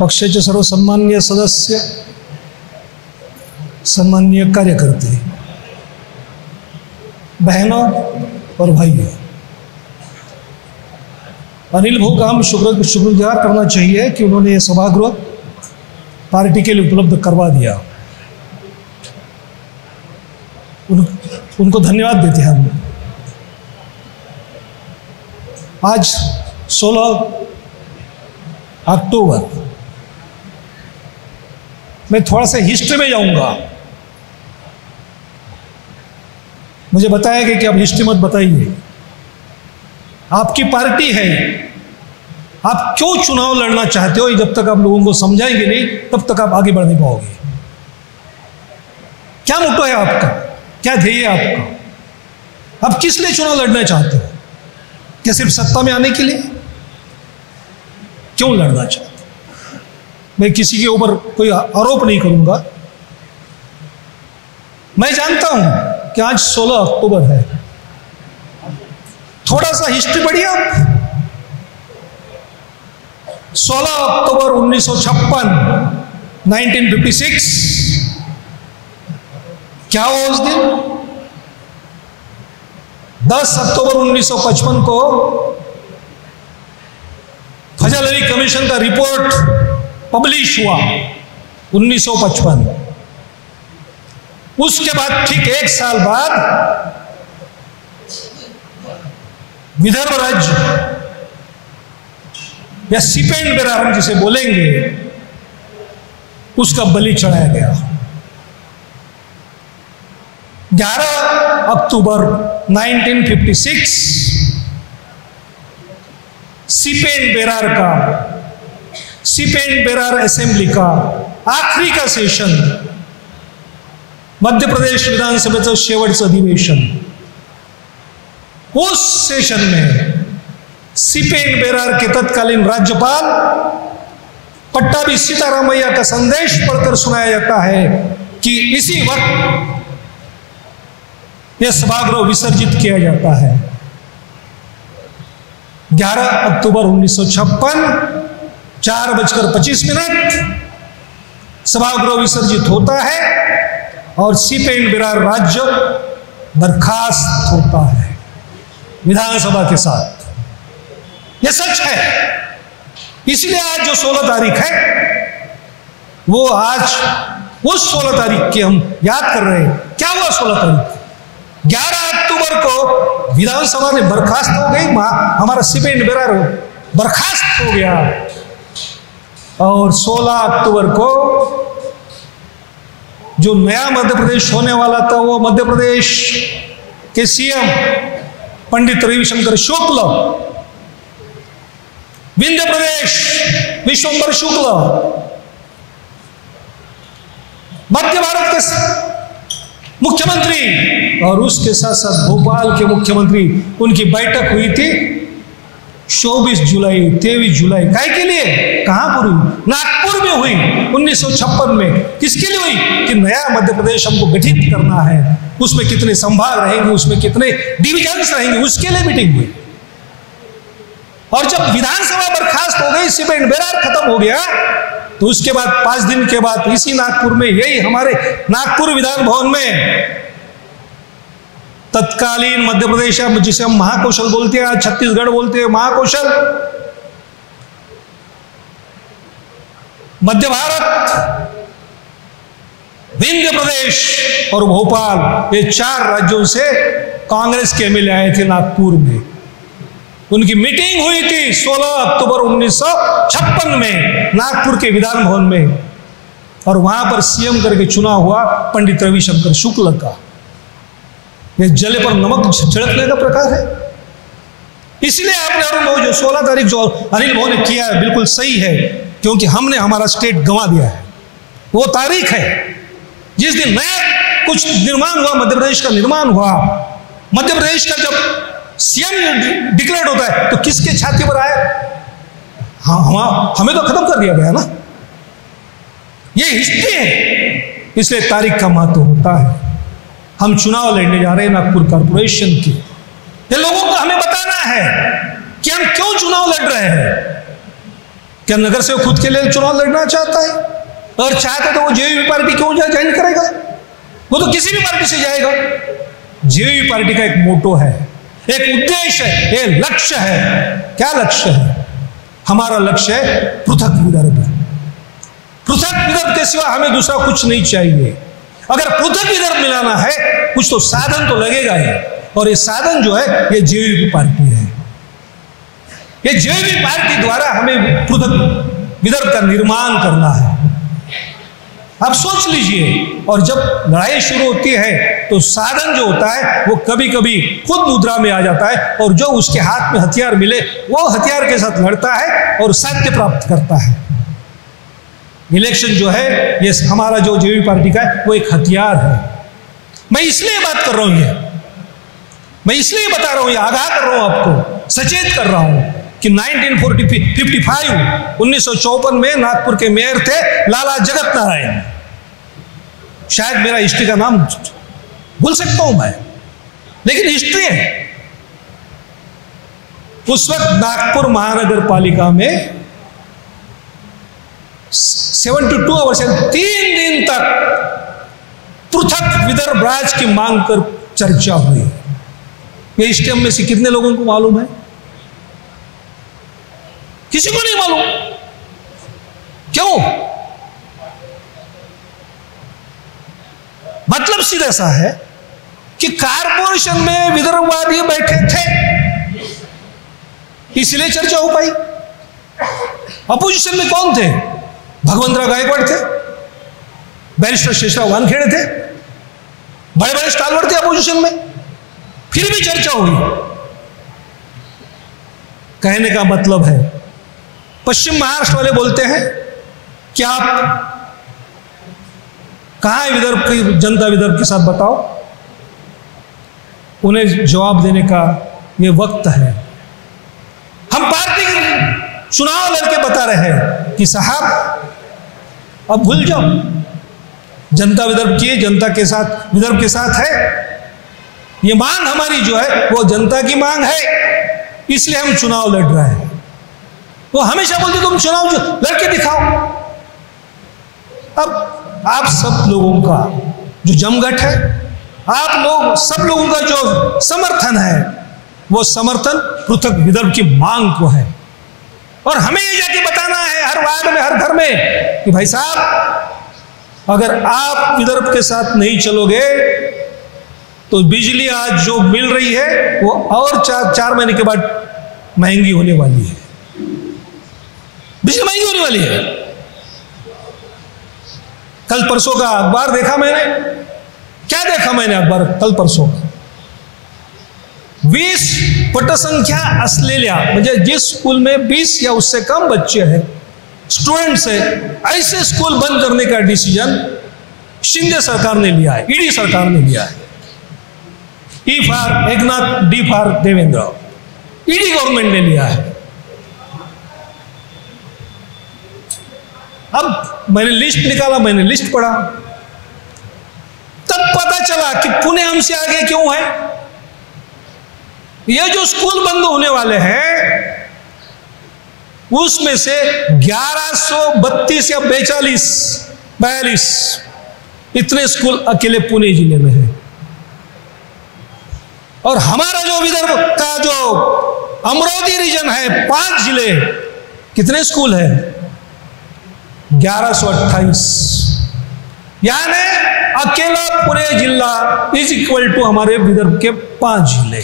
पक्षाचे सर्व सन्माननीय सदस्य, सम्माननीय कार्यकर्ते, बहनों और भाइयों, अनिल भाऊ का हम शुक्रगुजार करना चाहिए कि उन्होंने ये सभागृह पार्टी के लिए उपलब्ध करवा दिया। उनको धन्यवाद देते हैं हम। आज 16 अक्टूबर, मैं थोड़ा सा हिस्ट्री में जाऊंगा। मुझे बताया गया कि आप हिस्ट्री मत बताइए, आपकी पार्टी है, आप क्यों चुनाव लड़ना चाहते हो, जब तक आप लोगों को समझाएंगे नहीं तब तक आप आगे बढ़ नहीं पाओगे। क्या मोटो है आपका, क्या ध्येय है आपका, आप किस लिए चुनाव लड़ना चाहते हो? क्या सिर्फ सत्ता में आने के लिए? क्यों लड़ना चाहते हो? मैं किसी के ऊपर कोई आरोप नहीं करूंगा। मैं जानता हूं कि आज 16 अक्टूबर है। थोड़ा सा हिस्ट्री पढ़िए आप। 16 अक्टूबर 1956, 1956, क्या हुआ उस दिन? 10 अक्टूबर 1955 को फजल अली कमीशन का रिपोर्ट पब्लिश हुआ, 1955। उसके बाद ठीक 1 साल बाद विदर्भ राज्य या सिपेंड बेरार हम जिसे बोलेंगे, उसका बलि चढ़ाया गया। 11 अक्टूबर 1956 सिपेंड बेरार असेंबली का आखरी का सेशन, मध्य प्रदेश विधानसभेचं शेवटचं अधिवेशन, उस सेशन में सिपेंड बेरार के तत्कालीन राज्यपाल पट्टाभी सीतारामैया का संदेश पढ़कर सुनाया जाता है कि इसी वक्त यह सभागृह विसर्जित किया जाता है। 11 अक्टूबर 1956, 4:25 सभागृह विसर्जित होता है और सिपेंड बेरार राज्य बर्खास्त होता है विधानसभा के साथ। यह सच है। इसलिए आज जो 16 तारीख है, वो आज उस 16 तारीख की हम याद कर रहे हैं। क्या हुआ 16 तारीख? 11 अक्टूबर को विधानसभा ने बर्खास्त हो गई, हमारा सिपेंड बेरार बर्खास्त हो गया। और 16 अक्टूबर को जो नया मध्य प्रदेश होने वाला था, वो मध्य प्रदेश के सीएम पंडित रविशंकर शुक्ल, विंध्य प्रदेश विश्वंभर शुक्ल, मध्य भारत के मुख्यमंत्री और उसके साथ साथ भोपाल के मुख्यमंत्री, उनकी बैठक हुई थी 24 जुलाई 23 जुलाई। काय के लिए? कहां पर हुई? नागपुर में हुई 1956 में। किसके लिए हुई? कि नया मध्य प्रदेश हमको गठित करना है, उसमें कितने संभाग रहेंगे, उसमें कितने डिविजन्स रहेंगे, उसके लिए मीटिंग हुई। और जब विधानसभा बर्खास्त हो गई, सिपेंड बेरार खत्म हो गया, तो उसके बाद 5 दिन के बाद इसी नागपुर में, यही हमारे नागपुर विधान भवन में, तत्कालीन मध्य प्रदेश जिसे हम महाकौशल बोलते हैं, छत्तीसगढ़ बोलते हैं महाकौशल, मध्य भारत, विंध्य प्रदेश और भोपाल, ये 4 राज्यों से कांग्रेस के एमएलए आए थे नागपुर में। उनकी मीटिंग हुई थी 16 अक्टूबर 1956 में नागपुर के विधान भवन में, और वहां पर सीएम करके चुना हुआ पंडित रविशंकर शुक्ल का। यह जले पर नमक छिड़कने का प्रकार है। इसलिए आपने अरुण भाऊ जो 16 तारीख जो अनिल भाऊ ने किया है, बिल्कुल सही है, क्योंकि हमने हमारा स्टेट गंवा दिया है। वो तारीख है जिस दिन नया कुछ निर्माण हुआ, मध्य प्रदेश का निर्माण हुआ। मध्य प्रदेश का जब सीएम डिक्लेयर होता है तो किसके छाती पर आए? हाँ, हमें तो खत्म कर दिया गया ना। ये हिस्ट्री है, इसलिए तारीख का महत्व होता है। हम चुनाव लड़ने जा रहे हैं नागपुर कॉर्पोरेशन की। ये लोगों को हमें बताना है कि हम क्यों चुनाव लड़ रहे हैं, क्या नगर सेवक खुद के लिए चुनाव लड़ना चाहता है? अगर चाहता तो वो जेवीपी पार्टी क्यों ज्वाइन करेगा? वो तो किसी भी पार्टी से जाएगा। जेवीपी पार्टी का एक मोटो है, एक उद्देश्य है, एक लक्ष्य है। क्या लक्ष्य है? हमारा लक्ष्य है पृथक विदर्भ। पृथक विदर्भ के सिवा हमें दूसरा कुछ नहीं चाहिए। अगर पृथक विदर्भ मिलाना है, कुछ तो साधन तो लगेगा ही, और ये साधन जो है ये जेवीपी पार्टी है। ये जेवीपी पार्टी द्वारा हमें पृथक विदर्भ का निर्माण करना है। आप सोच लीजिए, और जब लड़ाई शुरू होती है तो साधन जो होता है वो कभी कभी खुद मुद्रा में आ जाता है, और जो उसके हाथ में हथियार मिले वो हथियार के साथ लड़ता है और सत्य प्राप्त करता है। इलेक्शन जो है ये हमारा जो जेवीपी पार्टी का है वो एक हथियार है। मैं इसलिए बात कर रहा हूं, मैं इसलिए बता रहा हूं, आगाह कर रहा हूं, आपको सचेत कर रहा हूं कि 1954 में नागपुर के मेयर थे लाला जगत नारायण। शायद मेरा हिस्ट्री का नाम भूल सकता हूं मैं, लेकिन हिस्ट्री है। उस वक्त नागपुर महानगर पालिका में 72 आवर्स, 3 दिन तक पृथक विदर्भ राज्य की मांग कर चर्चा हुई। ये हिस्ट्री में से कितने लोगों को मालूम है? किसी को नहीं मालूम। क्यों? मतलब सीधा सा है कि कारपोरेशन में विदर्भवादी बैठे थे, इसलिए चर्चा हो पाई। अपोजिशन में कौन थे? भगवंतराव गायकवाड़ थे, बैरिस्टर शेषराव वानखेड़े थे, बड़े बड़े स्टालवर थे अपोजिशन में, फिर भी चर्चा हुई। कहने का मतलब है, पश्चिम महाराष्ट्र वाले बोलते हैं कि आप कहां है विदर्भ की जनता, विदर्भ के साथ बताओ। उन्हें जवाब देने का ये वक्त है। हम पार्टी चुनाव लड़के बता रहे हैं कि साहब अब भूल जाओ, जनता विदर्भ की, जनता के साथ, विदर्भ के साथ है। ये मांग हमारी जो है वो जनता की मांग है, इसलिए हम चुनाव लड़ रहे हैं। वो हमेशा बोलते तुम चुनाव लड़के दिखाओ। अब आप सब लोगों का जो जमघट है, आप लोग सब लोगों का जो समर्थन है, वो समर्थन पृथक विदर्भ की मांग को है। और हमें ये जाके बताना है हर वार्ड में, हर घर में कि भाई साहब, अगर आप विदर्भ के साथ नहीं चलोगे तो बिजली आज जो मिल रही है वो और 4 महीने के बाद महंगी होने वाली है। बिजली महंगी होने वाली है। कल परसों का अखबार देखा मैंने। क्या देखा मैंने अखबार कल परसों का? 20 पटसंख्या असलेल्या, म्हणजे जिस स्कूल में 20 या उससे कम बच्चे हैं, स्टूडेंट्स है, ऐसे स्कूल बंद करने का डिसीजन शिंदे सरकार ने लिया है, ईडी सरकार ने लिया है। E for Eknath, D for Devendra, ED government ने लिया है। अब मैंने लिस्ट निकाला, मैंने लिस्ट पढ़ा, तब पता चला कि पुणे हमसे आगे क्यों है। ये जो स्कूल बंद होने वाले हैं उसमें से 1132 या 42 इतने स्कूल अकेले पुणे जिले में है। और हमारा जो विदर्भ का जो अमरावती रीजन है, 5 जिले, कितने स्कूल है? 1128। यानी अकेला पुणे जिला इज इक्वल टू हमारे विदर्भ के 5 जिले।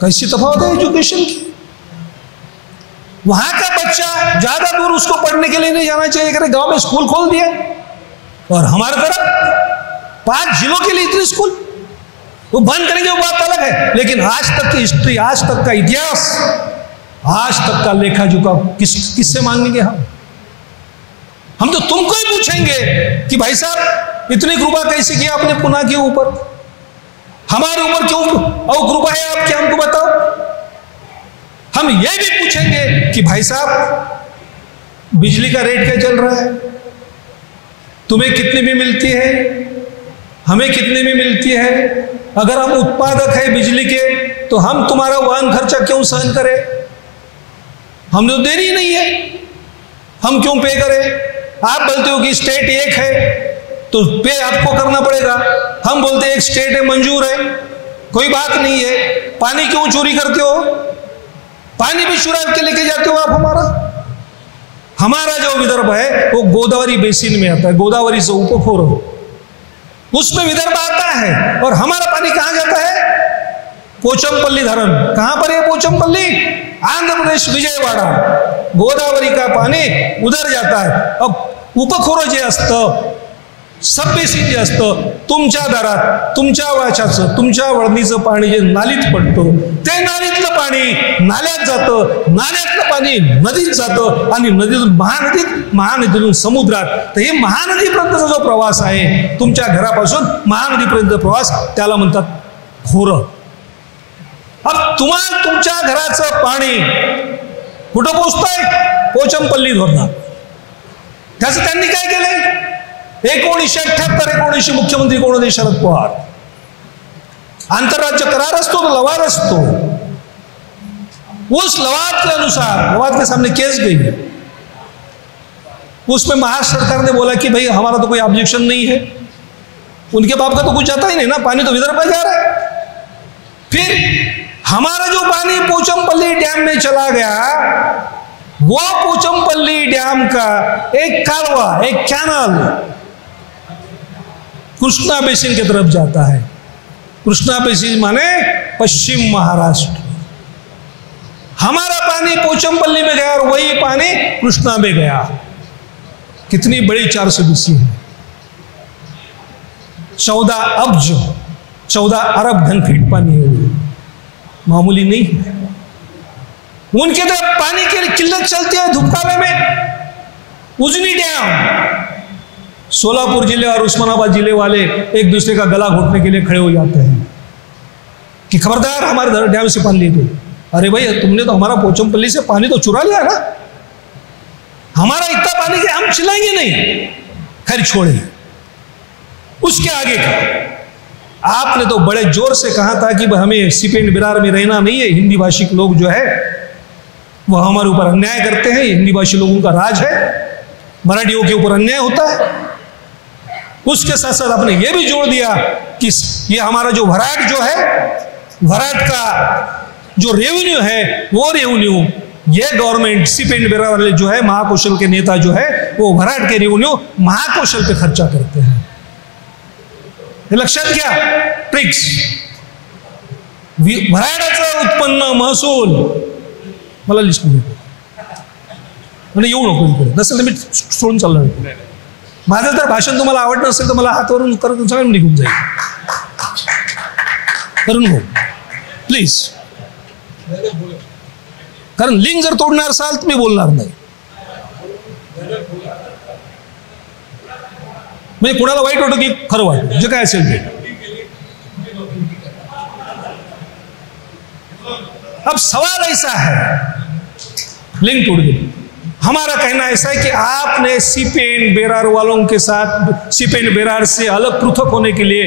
कैसी तफावत है एजुकेशन की। वहां का बच्चा ज्यादा दूर उसको पढ़ने के लिए नहीं जाना चाहिए, अगर गांव में स्कूल खोल दिया। और हमारे तरफ 5 जिलों के लिए इतने स्कूल वो बंद करेंगे, वो बात अलग है। लेकिन आज तक की हिस्ट्री, आज तक का इतिहास, आज तक का लेखा जोखा किससे मांगेंगे हम तो तुमको ही पूछेंगे कि भाई साहब इतनी कृपा कैसे किया आपने पुणे के ऊपर, हमारे ऊपर क्यों कृपा है आपकी, हमको बताओ। हम ये भी पूछेंगे कि भाई साहब बिजली का रेट क्या चल रहा है, तुम्हें कितने में मिलती है, हमें कितने में मिलती है। अगर हम उत्पादक है बिजली के तो हम तुम्हारा वाहन खर्चा क्यों सहन करें। हमने तो देनी ही नहीं है, हम क्यों पे करें? आप बोलते हो कि स्टेट एक है तो पे आपको करना पड़ेगा, हम बोलते हैं एक स्टेट है मंजूर है, कोई बात नहीं है। पानी क्यों चोरी करते हो? पानी भी चुरा के लेके जाते हो आप हमारा जो विदर्भ है वो गोदावरी बेसिन में आता है, गोदावरी से उपखोर उसमें विदर्भ आता है, और हमारा पानी कहां जाता है? पोचमपल्ली धरण। कहां पर है पोचमपल्ली? आंध्र प्रदेश, विजयवाड़ा। गोदावरी का पाणी उधर जाता है। अब उपखोरं जे असतं, सब बेसिन जे असतं, तुमच्या दारात तुमच्या वाच्याचं तुमच्या वळणीचं पाणी जे नालीत पडतं, ते नालीतलं पाणी नाल्यात जातं, नाल्यातलं पाणी नदीत जातं, आणि नदीतून महानदीत, महानदीतून समुद्रात। तर हे महानदीपर्यंतचा जो प्रवास आहे, तुमच्या घरापासून महानदीपर्यंत प्रवास, त्याला म्हणतात खोरं। अब तुम्हाला तुमच्या घराचं पाणी कुठं पोहोचतंय? पोचमपल्ली धरणात। त्याचं त्यांनी काय केलंय? 1978-19 मुख्यमंत्री कोण होते? शरद पवार। आंतरराज्य करार असतो तो लवाद असतो, उस लवाद के अनुसार लवाद के सामने केस गई, उसमें महाराष्ट्र सरकार ने बोला कि भाई हमारा तो कोई ऑब्जेक्शन नहीं है, उनके बाप का तो कुछ जाता ही नहीं ना, पानी तो विदर्भ में जा रहा है। फिर हमारा जो पानी पोचमपल्ली डैम में चला गया, वो पोचमपल्ली डैम का एक कालवा, एक कैनाल कृष्णा बेसिन की तरफ जाता है। कृष्णा बेसिन माने पश्चिम महाराष्ट्र। हमारा पानी पोचमपल्ली में गया और वही पानी कृष्णा में गया। कितनी बड़ी 420 है, 14 अरब घन फीट पानी है, मामूली नहीं है। उनके तरफ पानी की किल्लत चलती है धुपकावे में। उजनी डैम, सोलापुर जिले और उस्मानाबाद जिले वाले एक दूसरे का गला घोटने के लिए खड़े हो जाते हैं कि खबरदार हमारे डैम से पानी ले दो। अरे भाई, तुमने तो हमारा पोचमपल्ली से पानी तो चुरा लिया ना, हमारा इतना पानी कि हम चिल्लाएंगे नहीं। खैर छोड़े, उसके आगे का आपने तो बड़े जोर से कहा था कि हमें सीपी एंड बिरार में रहना नहीं है, हिंदी भाषी लोग जो है वह हमारे ऊपर अन्याय करते हैं, हिंदी भाषी लोगों का राज है, मराठियों के ऊपर अन्याय होता है। उसके साथ साथ आपने यह भी जोड़ दिया कि ये हमारा जो वराट जो है, वराट का जो रेवेन्यू है, वो रेवेन्यू ये गवर्नमेंट सीपी एंड बिरार वाले जो है, महाकौशल के नेता जो है, वो वराट के रेवेन्यू महाकौशल पे खर्चा करते हैं। लक्षात घ्या, ट्रिक्स। वराडाचं उत्पन्न महसूल मला लिस्ट मध्ये म्हणजे येऊ नको इकडे, नसेल तर मी सोडून चालणार। माझं जर भाषण तुम्हाला आवडलं नसेल तर मला हातावरून करत सगळं निघून जाईल, करून हो प्लीज। कारण लिंक जर तोडणार असाल तर मी बोलणार नाही, म्हणजे कुणाला वाईट वाटतं की खरं वाटतं, जे काय असेल ते। अब सवाल ऐसा है, लिंक टूट गई। हमारा कहना ऐसा है कि आपने सीपी एंड बिरार वालों के साथ, सीपी एंड बिरार से अलग पृथक होने के लिए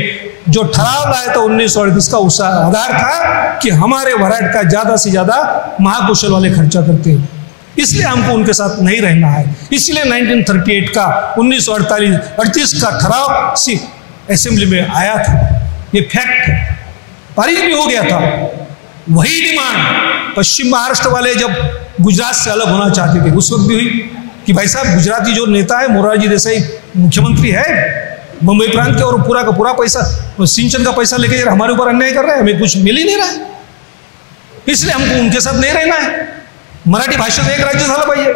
जो ठराव लाया था 1938 का, उसका आधार था कि हमारे वराट का ज्यादा से ज्यादा महाकौशल वाले खर्चा करते हैं, इसलिए हमको उनके साथ नहीं रहना है। इसलिए 1938 का 1938 का ठराव असेंबली में आया था, ये फैक्ट पारित भी हो गया था। वही डिमांड पश्चिम महाराष्ट्र वाले जब गुजरात से अलग होना चाहते थे उस वक्त भी हुई कि भाई साहब, गुजराती जो नेता है मोरारजी देसाई मुख्यमंत्री है मुंबई प्रांत के, और पूरा का पूरा पैसा सिंचन का पैसा लेके हमारे ऊपर अन्याय कर रहा है, हमें कुछ मिल ही नहीं रहा है, इसलिए हमको उनके साथ नहीं रहना है। मराठी भाषा से एक राज्य झाला पाहिजे,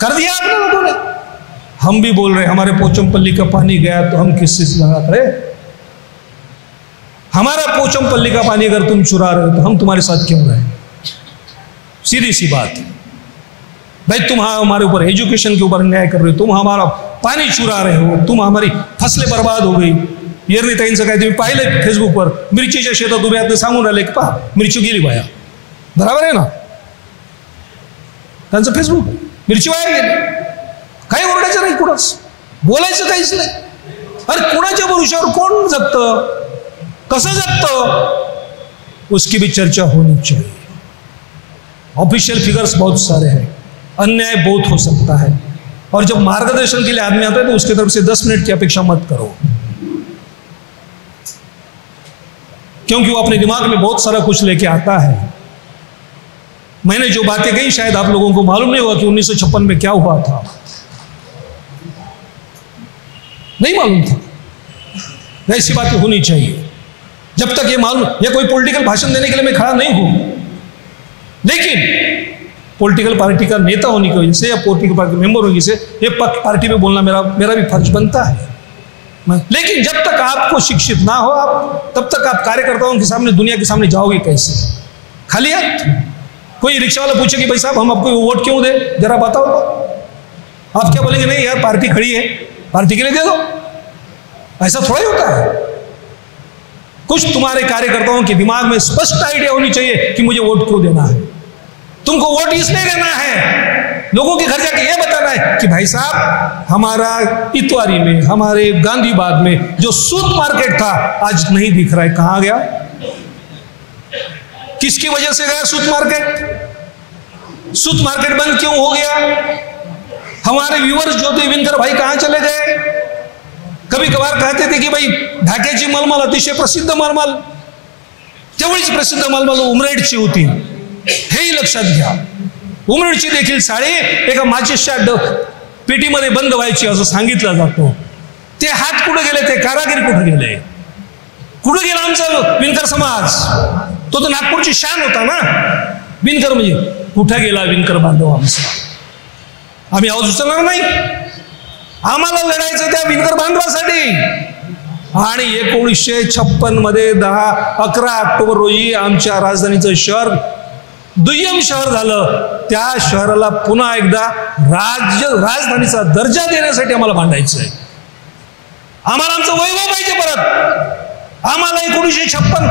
कर दिया आपने लोगों ने। हम भी बोल रहे हमारे पोचमपल्ली का पानी गया तो हम किससे लगा करें? हमारा पोचमपल्ली का पानी अगर तुम चुरा रहे हो तो हम तुम्हारे साथ क्यों रहे? सीधी सी बात है भाई, तुम हमारे ऊपर एजुकेशन के ऊपर अन्याय कर रहे हो, तुम हमारा पाणी चुरा रहे हो, तुम हमारी फसलें बर्बाद हो गई। येरणीताईंचं काय तुम्ही पाहिलं फेसबुकवर, मिरचीच्या शेतात उभे आहेत सांगून राहिले की पहा मिरची गेली वाया, बरोबर आहे ना? त्यांचं फेसबुक, मिरची वाया गेली, काही ओरडायचं नाही, कुणाच बोलायचं काहीच नाही। अरे कुणाच्या भरोशावर कोण जगतं, कसं जगतं, उसकी भी चर्चा होनी चाहिए। ऑफिशियल फिगर्स बहुत सारे हैं, अन्याय बहुत हो सकता है, और जब मार्गदर्शन के लिए आदमी आता है तो उसकी तरफ से 10 मिनट की अपेक्षा मत करो, क्योंकि वो अपने दिमाग में बहुत सारा कुछ लेके आता है। मैंने जो बातें कही शायद आप लोगों को मालूम नहीं होगा कि 1956 में क्या हुआ था, नहीं मालूम था। ऐसी बातें होनी चाहिए। जब तक ये मालूम, ये कोई पॉलिटिकल भाषण देने के लिए मैं खड़ा नहीं हूं, लेकिन पॉलिटिकल पार्टी का नेता होने की वजह से या पॉलिटिकल पार्टी मेंबर होने से ये पार्टी में बोलना मेरा भी फर्ज बनता है। लेकिन जब तक आपको शिक्षित ना हो आप, तब तक आप कार्यकर्ताओं के सामने, दुनिया के सामने जाओगे कैसे? खाली हाथ? कोई रिक्शा वाला पूछे कि भाई साहब हम आपको वोट क्यों दे, जरा बताओ तो आप क्या बोलेंगे? नहीं यार पार्टी खड़ी है, पार्टी के लिए दे दो। ऐसा थोड़ा ही होता है। कुछ तुम्हारे कार्यकर्ताओं के दिमाग में स्पष्ट आइडिया होनी चाहिए कि मुझे वोट क्यों देना है। तुमको वोट इसलिए देना है, लोगों के घर जाके ये बताना है कि भाई साहब हमारा इतवारी में, हमारे गांधी बाग में जो सूत मार्केट था आज नहीं दिख रहा है, कहां गया? किसकी वजह से गया सूत मार्केट? सूत मार्केट बंद क्यों हो गया? हमारे व्यूअर्स जो थे विनकर भाई कहां चले गए? कभी कभार कहते थे की भाई ढाक्याची मलमल अतिशय प्रसिद्ध मलमल, तेवढीच प्रसिद्ध मलमल उमरेडची होती, हेही लक्षात घ्या। उमरेडची देखील साडी एका माचीसच्या पेटीमध्ये बंद व्हायची असं सांगितलं जातो। ते हात कुठे गेले? ते कारागीर कुठे गेले? कुठे गेला आमचा विणकर समाज? तो तर नागपूरची शान होता ना विणकर, म्हणजे कुठे गेला विणकर बांधव आमचा? आम्ही आवाज उचलणार नाही, आम्हाला लढायचं त्या विणकर बांधवासाठी। आणि 1956 मध्ये 11 ऑक्टोबर रोजी आमच्या राजधानीचं शहर दुय्यम शहर झालं। त्या शहराला पुन्हा एकदा राजधानीचा दर्जा देण्यासाठी आम्हाला भांडायचं आहे। आम्हाला आमचं वैभव पाहिजे परत। आम्हाला 1956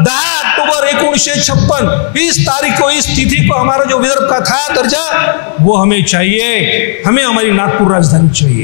10 अक्टूबर 1956 इस तारीख को, इस तिथि को हमारा जो विदर्भ का था दर्जा वो हमें चाहिए। हमें हमारी नागपुर राजधानी चाहिए।